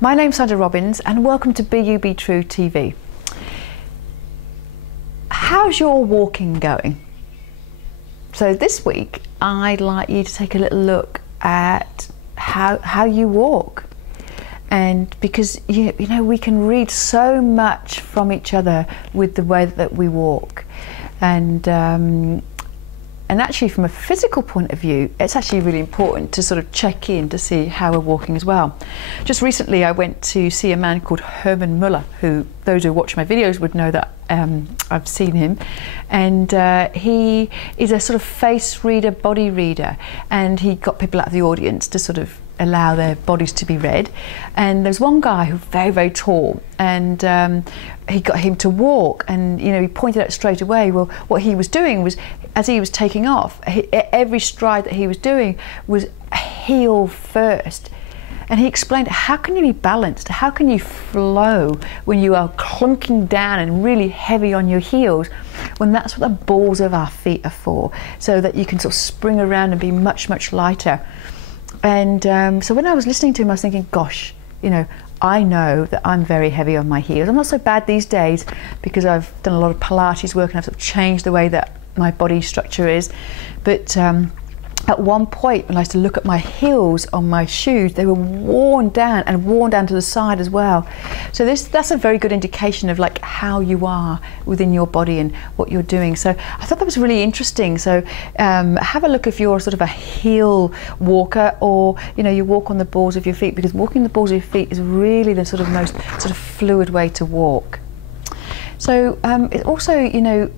My name's Sandra Robbins and welcome to Be True TV. How's your walking going? So this week I'd like you to take a little look at how you walk, and because you know we can read so much from each other with the way that we walk, and actually from a physical point of view it's actually really important to sort of check in to see how we're walking as well. Just recently I went to see a man called Herman Muller, who those who watch my videos would know that I've seen him, and he is a sort of face reader, body reader, and he got people out of the audience to sort of allow their bodies to be read. And there's one guy who's very, very tall, and he got him to walk, and he pointed out straight away, well, what he was doing was, as he was taking off, every stride that he was doing was heel first. And he explained, how can you be balanced? How can you flow when you are clunking down and really heavy on your heels, when that's what the balls of our feet are for, so that you can sort of spring around and be much, much lighter. And so when I was listening to him, I was thinking, gosh, I know that I'm very heavy on my heels. I'm not so bad these days because I've done a lot of Pilates work and I've sort of changed the way that my body structure is. But at one point, when I used to look at my heels on my shoes, they were worn down and worn down to the side as well. So that's a very good indication of like how you are within your body and what you're doing. So I thought that was really interesting. So have a look if you're sort of a heel walker, or you walk on the balls of your feet, because walking the balls of your feet is really the sort of most sort of fluid way to walk. So it also,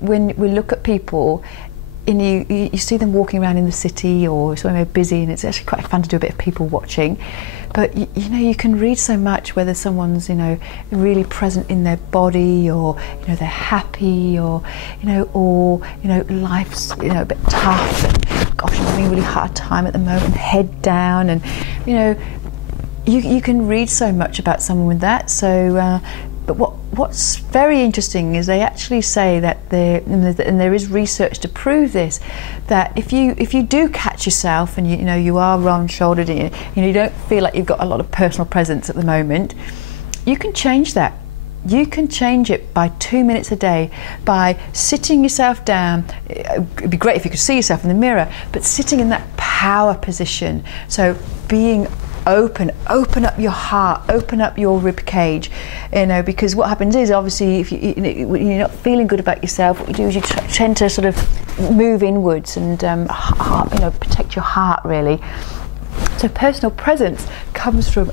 when we look at people, and you see them walking around in the city or somewhere busy, and it's actually quite fun to do a bit of people watching. But you can read so much whether someone's really present in their body, or they're happy, or life's a bit tough, and gosh, I'm having a really hard time at the moment, head down, and you can read so much about someone with that. So but what's very interesting is they actually say that and there is research to prove this, that if you do catch yourself and you are round-shouldered and you don't feel like you've got a lot of personal presence at the moment, you can change that. You can change it by 2 minutes a day, by sitting yourself down. It'd be great if you could see yourself in the mirror, but sitting in that power position. So being open up your heart, open up your rib cage, because what happens is, obviously, if when you're not feeling good about yourself, what you do is you tend to sort of move inwards and protect your heart, really. So personal presence comes from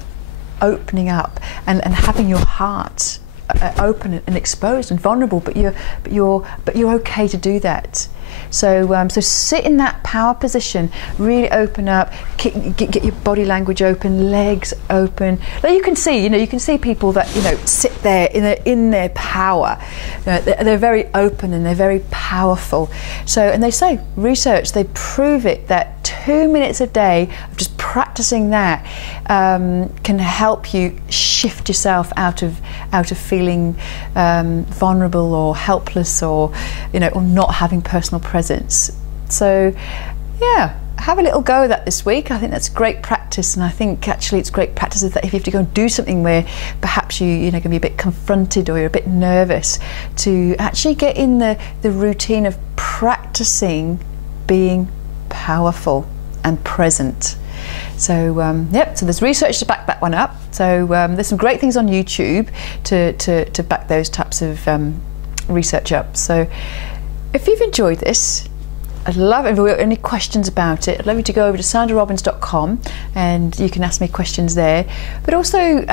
opening up and having your heart open and exposed and vulnerable, but you're okay to do that. So so sit in that power position, really open up, get your body language open, legs open. Now you can see people that sit there in their power. They're very open and they're very powerful. So, and they say, research, they prove it, that 2 minutes a day of just practicing that can help you shift yourself out of feeling vulnerable or helpless, or or not having personal presence. So yeah, have a little go at that this week. I think that's great practice, and I think actually it's great practice that if you have to go and do something where perhaps you're going to be a bit confronted or you're a bit nervous, to actually get in the routine of practicing being powerful and present. So yep, so there's research to back that one up. So there's some great things on YouTube to back those types of research up. So if you've enjoyed this, I'd love it if there were any questions about it. I'd love you to go over to sandrarobbins.com and you can ask me questions there. But also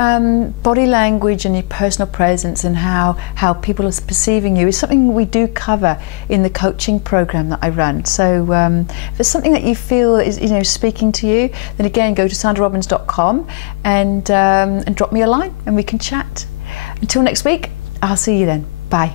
body language and your personal presence and how people are perceiving you is something we do cover in the coaching program that I run. So if there's something that you feel is speaking to you, then again go to sandrarobbins.com and drop me a line and we can chat. Until next week, I'll see you then. Bye.